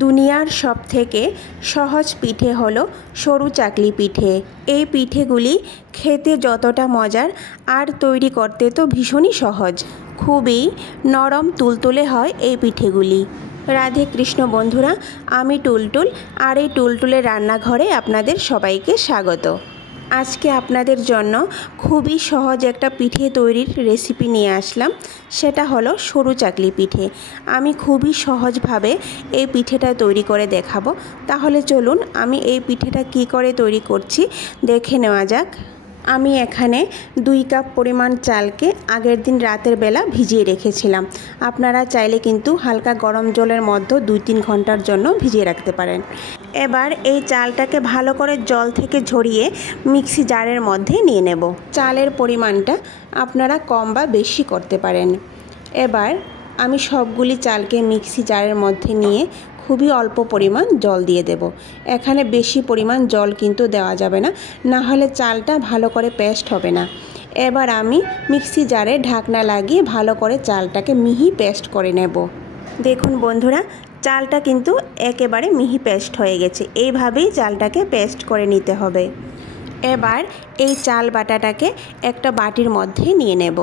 দুনিয়ার সবথেকে সহজ পিঠে হলো সরু চাকলি পিঠে। এই পিঠেগুলি খেতে যতটা মজার আর তৈরি করতে তো ভীষণই সহজ। খুবই নরম তুলতুলে হয় এই পিঠেগুলি। রাধে কৃষ্ণ বন্ধুরা, আমি টুলটুল আর এই টুলটুলের রান্নাঘরে আপনাদের সবাইকে স্বাগত। আজকে আপনাদের জন্য খুবই সহজ একটা পিঠে তৈরির রেসিপি নিয়ে আসলাম। সেটা হলো সরু চাকলি পিঠে। আমি খুবই সহজভাবে এই পিঠেটা তৈরি করে দেখাবো। তাহলে চলুন আমি এই পিঠেটা কি করে তৈরি করছি দেখে নেওয়া যাক। আমি এখানে 2 কাপ পরিমাণ চালকে আগের দিন রাতের বেলা ভিজিয়ে রেখেছিলাম। আপনারা চাইলে কিন্তু হালকা গরম জলের মধ্যে 2-3 ঘন্টার জন্য ভিজিয়ে রাখতে পারেন। এবার এই চালটাকে ভালো করে জল থেকে ঝরিয়ে মিক্সি জারের মধ্যে নিয়ে নেব। চালের পরিমাণটা আপনারা কম বা বেশি করতে পারেন। এবার আমি সবগুলি চালকে মিক্সি জারের মধ্যে নিয়ে খুবই অল্প পরিমাণ জল দিয়ে দেব। এখানে বেশি পরিমাণ জল কিন্তু দেওয়া যাবে না, না হলে চালটা ভালো করে পেস্ট হবে না। এবার আমি মিক্সি জারে ঢাকনা লাগিয়ে ভালো করে চালটাকে মিহি পেস্ট করে নেব। দেখুন বন্ধুরা, চালটা কিন্তু একেবারে মিহি পেস্ট হয়ে গেছে। এইভাবেই চালটাকে পেস্ট করে নিতে হবে। এবার এই চাল বাটাটাকে একটা বাটির মধ্যে নিয়ে নেব।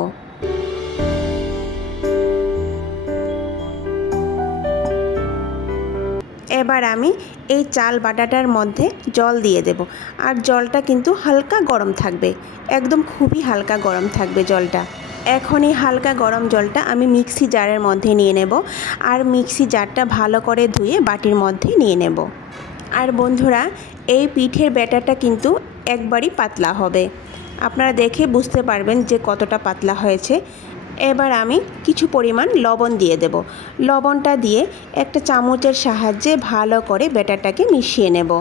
এবার আমি এই চাল বাটাটার মধ্যে জল দিয়ে দেব। আর জলটা কিন্তু হালকা গরম থাকবে, একদম খুবই হালকা গরম থাকবে জলটা। এখন এই হালকা গরম জলটা আমি মিক্সি জারের মধ্যে নিয়ে নেব। আর মিক্সি জারটা ভালো করে ধুয়ে বাটির মধ্যে নিয়ে নেব। আর বন্ধুরা, এই পিঠের ব্যাটারটা কিন্তু একবারই পাতলা হবে। আপনারা দেখে বুঝতে পারবেন যে কতটা পাতলা হয়েছে। এবার আমি কিছু পরিমাণ লবণ দিয়ে দেব। লবণটা দিয়ে একটা চামচের সাহায্যে ভালো করে ব্যাটারটাকে মিশিয়ে নেব।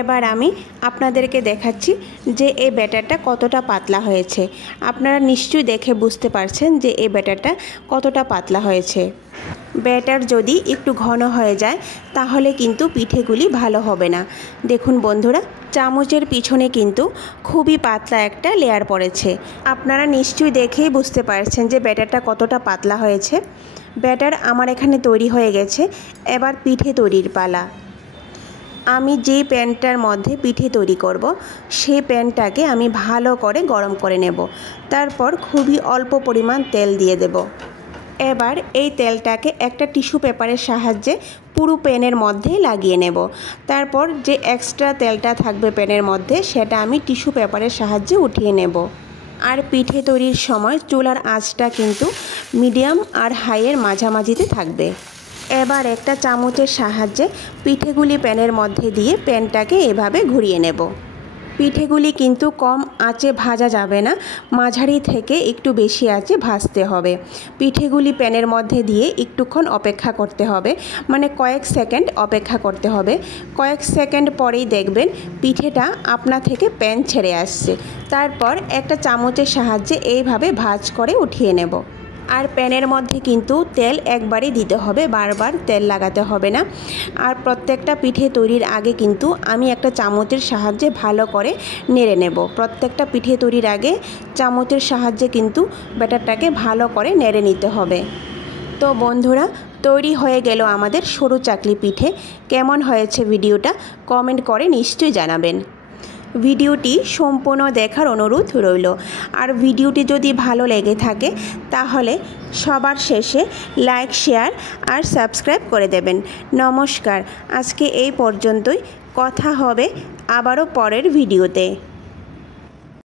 এবার আমি আপনাদেরকে দেখাচ্ছি যে এই ব্যাটারটা কতটা পাতলা হয়েছে। আপনারা নিশ্চয়ই দেখে বুঝতে পারছেন যে এই ব্যাটারটা কতটা পাতলা হয়েছে। ব্যাটার যদি একটু ঘন হয়ে যায় তাহলে কিন্তু পিঠেগুলি ভালো হবে না। দেখুন বন্ধুরা, চামচের পিছনে কিন্তু খুবই পাতলা একটা লেয়ার পড়েছে। আপনারা নিশ্চয়ই দেখেই বুঝতে পারছেন যে ব্যাটারটা কতটা পাতলা হয়েছে। ব্যাটার আমার এখানে তৈরি হয়ে গেছে। এবার পিঠে তৈরির পালা। আমি যে প্যানটার মধ্যে পিঠে তৈরি করব সেই প্যানটাকে আমি ভালো করে গরম করে নেব। তারপর খুবই অল্প পরিমাণ তেল দিয়ে দেব। এবার এই তেলটাকে একটা টিস্যু পেপারের সাহায্যে পুরো প্যানের মধ্যে লাগিয়ে নেব। তারপর যে এক্সট্রা তেলটা থাকবে প্যানের মধ্যে সেটা আমি টিস্যু পেপারের সাহায্যে উঠিয়ে নেব। আর পিঠে তৈরির সময় চুলার আঁচটা কিন্তু মিডিয়াম আর হাইয়ের মাঝামাঝিতে থাকবে। এবার একটা চামচের সাহায্যে পিঠেগুলি প্যানের মধ্যে দিয়ে প্যানটাকে এভাবে ঘুরিয়ে নেব। পিঠেগুলি কিন্তু কম আঁচে ভাজা যাবে না, মাঝারি থেকে একটু বেশি আঁচে ভাজতে হবে। পিঠেগুলি প্যানের মধ্যে দিয়ে একটুক্ষণ অপেক্ষা করতে হবে, মানে কয়েক সেকেন্ড অপেক্ষা করতে হবে। কয়েক সেকেন্ড পরেই দেখবেন পিঠেটা আপনা থেকে প্যান ছেড়ে আসছে। তারপর একটা চামচের সাহায্যে এইভাবে ভাঁজ করে উঠিয়ে নেব। আর প্যানের মধ্যে কিন্তু তেল একবারই দিতে হবে, বারবার তেল লাগাতে হবে না। আর প্রত্যেকটা পিঠে তৈরির আগে কিন্তু আমি একটা চামচের সাহায্যে ভালো করে নেড়ে নেব। প্রত্যেকটা পিঠে তৈরির আগে চামচের সাহায্যে কিন্তু ব্যাটারটাকে ভালো করে নেড়ে নিতে হবে। তো বন্ধুরা, তৈরি হয়ে গেল আমাদের সরু চাকলি পিঠে। কেমন হয়েছে ভিডিওটা কমেন্ট করে নিশ্চয়ই জানাবেন। ভিডিওটি সম্পূর্ণ দেখার অনুরোধ রইল। আর ভিডিওটি যদি ভালো লেগে থাকে তাহলে সবার শেষে লাইক, শেয়ার আর সাবস্ক্রাইব করে দেবেন। নমস্কার, আজকে এই পর্যন্তই। কথা হবে আবারও পরের ভিডিওতে।